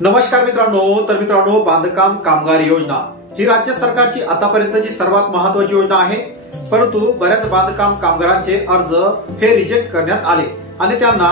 नमस्कार मित्रांनो, बांधकाम कामगार योजना ही राज्य सरकारची आतापर्यंतची सर्वात महत्त्वाची योजना आहे। परंतु बऱ्याच बांधकाम कामगारांचे अर्ज हे रिजेक्ट करण्यात आले आणि त्यांना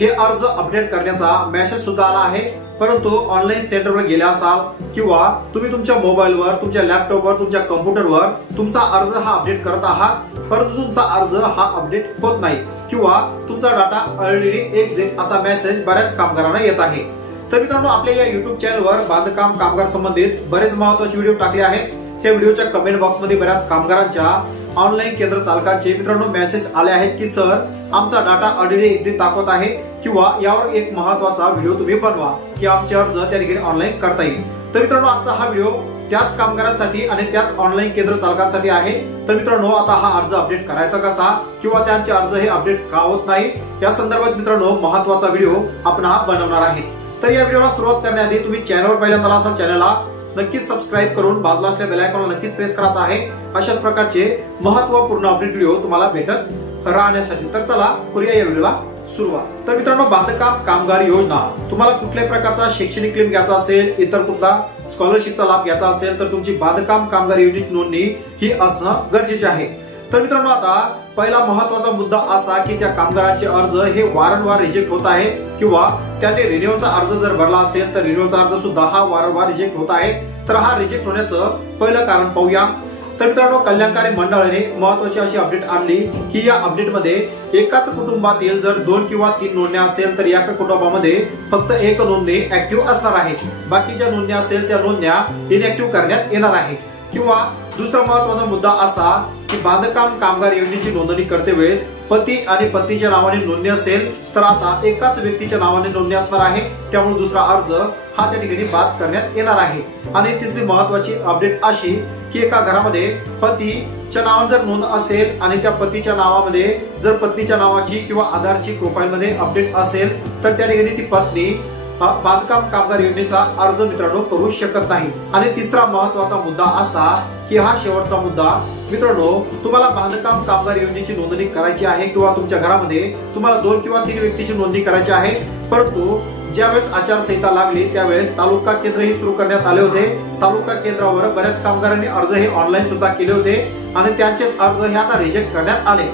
हे अर्ज अपडेट करण्याचा मेसेज सुद्धा आला आहे। परंतु ऑनलाईन सेंटरवर गेले असाल किंवा तुम्ही तुमच्या मोबाईलवर, तुमच्या लॅपटॉपवर, तुमच्या कॉम्प्युटरवर तुमचा अर्ज हा अपडेट करत आहात, परंतु तुमचा अर्ज हा अपडेट होत नाही किंवा तुमचा डाटा ऑलरेडी एक्झिट असा मेसेज बऱ्याच कामगारांना येत आहे। तर मित्रांनो, आपल्या या YouTube चॅनलवर बांधकाम कामगार संबंधित बरेच महत्त्वाचे व्हिडिओ टाकले आहेत। त्या व्हिडिओच्या कमेंट बॉक्स मध्ये बऱ्याच कामगारांच्या ऑनलाईन केंद्र चालकांचे मित्रांनो मेसेज आले आहेत की सर आमचा डाटा ऑलरेडी एक्झिट दाखवत आहे किंवा यावर एक महत्त्वाचा व्हिडिओ तुम्ही बनवा की आमचे अर्ज त्या ठिकाणी ऑनलाईन करता येईल। तर मित्रांनो, आजचा हा व्हिडिओ त्याच कामगारांसाठी आणि त्याच ऑनलाईन केंद्र चालकांसाठी आहे। तर मित्रांनो, आता हा अर्ज अपडेट करायचा कसा किंवा त्यांचे अर्ज हे अपडेट का होत नाही या संदर्भात मित्रांनो महत्त्वाचा व्हिडिओ आपण हा बनवणार आहे। तर या व्हिडिओला सुरुवात करण्याआधी तुम्ही चॅनलवर पहिल्यांदा असाल चॅनलला नक्कीच सबस्क्राइब करून बाजूला असलेल्या बेल आयकॉनला नक्कीच प्रेस करायचा आहे अशाच प्रकारचे महत्त्वपूर्ण अपडेट व्हिडिओ तुम्हाला भेटत राहण्यासाठी। तर चला करूया या व्हिडिओला सुरुवात। तर मित्रांनो, बांधकाम कामगार योजना तुम्हाला कुठल्याही प्रकारचा शैक्षणिक क्लेम घ्यायचा असेल, इतर कुठला स्कॉलरशिपचा लाभ घ्यायचा असेल तर तुमची बांधकाम कामगार योजनेची नोंदणी ही असणं गरजेचे आहे। तर मित्रांनो, आता पहिला महत्त्वाचा मुद्दा असा की त्या कामगारांचे अर्ज हे वारंवार रिजेक्ट होत आहे किंवा त्यांनी रिन्यूअलचा अर्ज जर भरला असेल तर रिन्यूअलचा अर्ज सुद्धा हा वारंवार रिजेक्ट होत आहे। तर हा रिजेक्ट होण्याचं पहिलं कारण पाहूया। तर मित्रांनो, कल्याणकारी मंडळाने महत्त्वाची अशी अपडेट आणली की या अपडेटमध्ये एकाच कुटुंबातील जर 2 किंवा 3 नोंदण्या असेल तर एका कुटुंबामध्ये फक्त एक नोंदणी ऍक्टिव्ह असणार आहे, बाकीच्या नोंदण्या असेल त्या नोंदण्या इनऍक्टिव्ह करण्यात येणार आहे। किंवा दुसरा महत्त्वाचा मुद्दा असा की बांधकाम कामगार योजनेची नोंदणी करते वेळेस पती आणि पत्नीच्या नावाने नोंदणी असेल तर आता एकाच व्यक्तीच्या नावाने नोंदणी असणार आहे, त्यामुळे दुसरा अर्ज हा त्या ठिकाणी बाद करण्यात येणार आहे। आणि तिसरी महत्त्वाची अपडेट अशी की एका घरामध्ये पतीच्या नावाने जर नोंद असेल आणि त्या पतीच्या नावामध्ये जर पत्नीच्या नावाची किंवा आधारची प्रोफाईल मध्ये अपडेट असेल तर त्या ठिकाणी ती पत्नी बांधकाम कामगार योजनेचा अर्ज मित्रांनो करू शकत नाही। आणि तिसरा महत्त्वाचा मुद्दा असा की हा शेवटचा मुद्दा मित्रांनो, तुम्हाला बांधकाम कामगार योजनेची नोंदणी करायची आहे किंवा तुमच्या घरामध्ये तुम्हाला 2 किंवा 3 व्यक्तीची नोंदणी करायची आहे, परंतु ज्यावेळेस आचारसंहिता लागली त्यावेळेस तालुका केंद्रही सुरू करण्यात आले होते। तालुका केंद्रावर बऱ्याच कामगारांनी अर्ज हे ऑनलाईन सुद्धा केले होते आणि त्यांचे अर्ज हे आता रिजेक्ट करण्यात आले।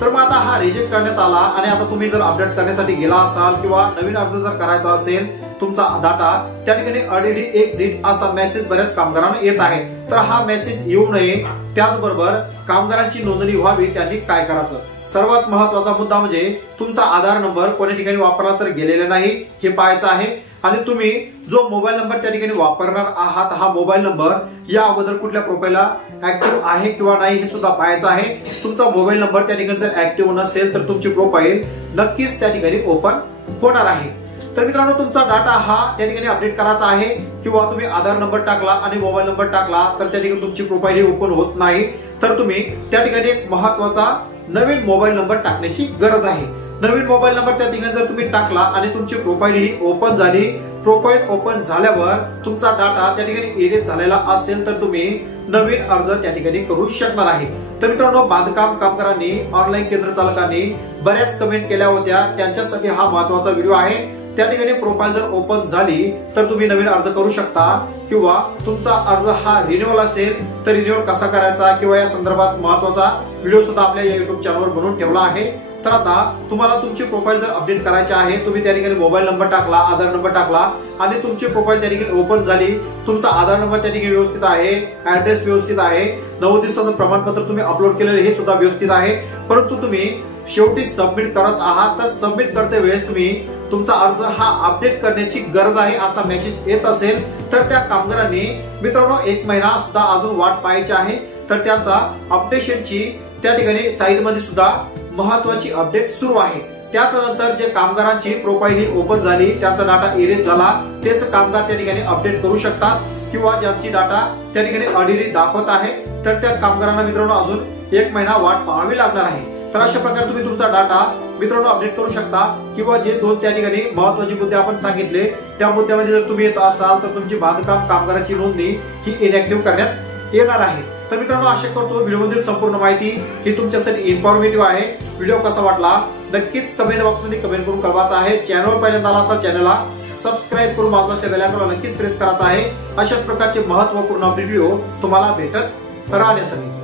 तर मग आता हा रिजेक्ट करण्यात आला आणि आता तुम्ही जर अपडेट करण्यासाठी गेला असाल किंवा नवीन अर्ज जर करायचा असेल तुमचा डाटा त्या ठिकाणी ऑलरेडी एक्झिट असा मेसेज बऱ्याच कामगारांना येत आहे। तर हा मेसेज येऊ नये, त्याचबरोबर कामगारांची नोंदणी व्हावी त्यांनी काय करायचं, सर्वात महत्त्वाचा मुद्दा म्हणजे तुमचा आधार नंबर कोणत्या ठिकाणी वापरला तर गेलेला नाही हे पाहायचं आहे। आणि तुम्ही जो मोबाईल नंबर त्या ठिकाणी वापरणार आहात हा मोबाईल नंबर या अगोदर कुठल्या प्रोफाईलला ऍक्टिव्ह आहे किंवा नाही हे सुद्धा पाहायचं आहे। तुमचा मोबाईल नंबर त्या ठिकाणी जर ऍक्टिव्ह नसेल तर तुमची प्रोफाईल नक्कीच त्या ठिकाणी ओपन होणार आहे। तर मित्रांनो, तुमचा डाटा हा त्या ठिकाणी अपडेट करायचा आहे किंवा तुम्ही आधार नंबर टाकला आणि मोबाईल नंबर टाकला तर त्या ठिकाणी तुमची प्रोफाईल ही ओपन होत नाही, तर तुम्ही त्या ठिकाणी एक महत्त्वाचा नवीन मोबाईल नंबर टाकण्याची गरज आहे। नवीन मोबाईल नंबर त्या ठिकाणी जर तुम्ही टाकला आणि तुमची प्रोफाईल ही ओपन झाली, प्रोफाईल ओपन झाल्यावर तुमचा डाटा त्या ठिकाणी एरेज झालेला असेल तर तुम्ही नवीन अर्ज त्या ठिकाणी करू शकणार आहे। तर मित्रांनो, बांधकाम कामगारांनी ऑनलाईन केंद्र चालकांनी बऱ्याच कमेंट केल्या होत्या, त्यांच्यासाठी हा महत्त्वाचा व्हिडिओ आहे। त्या ठिकाणी प्रोफाईल जर ओपन झाली तर तुम्ही नवीन अर्ज करू शकता किंवा तुमचा अर्ज हा रिन्यूअल असेल तर रिन्यूअल कसा करायचा किंवा या संदर्भात महत्त्वाचा व्हिडिओ सुद्धा आपल्या या YouTube चॅनलवर बनवून ठेवला आहे। तर आता तुम्हाला तुमची प्रोफाईल जर अपडेट करायची आहे, तुम्ही त्या ठिकाणी मोबाईल नंबर टाकला, आधार नंबर टाकला आणि तुमची प्रोफाईल त्या ठिकाणी ओपन झाली, तुमचा आधार नंबर त्या ठिकाणी व्यवस्थित आहे, ऍड्रेस व्यवस्थित आहे, 9 दिवसाचं प्रमाणपत्र तुम्ही अपलोड केलेले हे सुद्धा व्यवस्थित आहे, परंतु तुम्ही शेवटी सबमिट करत आहात तर सबमिट करते वेळेस तुम्ही तुमचा अर्ज हा अपडेट करण्याची गरज आहे असा मेसेज येत असेल तर त्या कामगारांनी मित्रांनो 1 महिना सुद्धा अजून वाट पाहायची आहे। तर त्यांचा अपडेशनची त्या ठिकाणी साइट मध्ये सुद्धा महत्त्वाची अपडेट सुरू आहे। त्यानंतर जे कामगारांची प्रोफाईल ही ओपन झाली, त्यांचा डाटा एरेज झाला, तेच कामगार त्या ठिकाणी अपडेट करू शकतात किंवा ज्यांची डाटा त्या ठिकाणी ऑलरेडी दाखवत आहे तर त्या कामगारांना मित्रांनो अजून 1 महिना वाट पाहावी लागणार आहे। तर अशा प्रकारे तुम्ही तुमचा डाटा मित्रांनो अपडेट करू शकता किंवा जे 2 त्या ठिकाणी महत्त्वाचे मुद्दे आपण सांगितले त्या मुद्द्यामध्ये जर तुम्ही येत असाल तर तुमची बांधकाम कामगारांची नोंदणी ही इनऍक्टिव्ह करण्यात येणार आहे। तर मित्रांनो, आशा करतो व्हिडिओमधील संपूर्ण माहिती ही तुमच्यासाठी इन्फॉर्मेटिव्ह आहे। व्हिडिओ कसा वाटला नक्कीच कमेंट बॉक्स मध्ये कमेंट करून कळवायचा आहे। चॅनलवर पहिल्यांदा आला असाल चॅनलला सबस्क्राईब करून बाजूला असलेल्या बेल आयकॉनला नक्कीच प्रेस करायचा आहे अशाच प्रकारचे महत्त्वपूर्ण व्हिडिओ तुम्हाला भेटत राहण्यासाठी।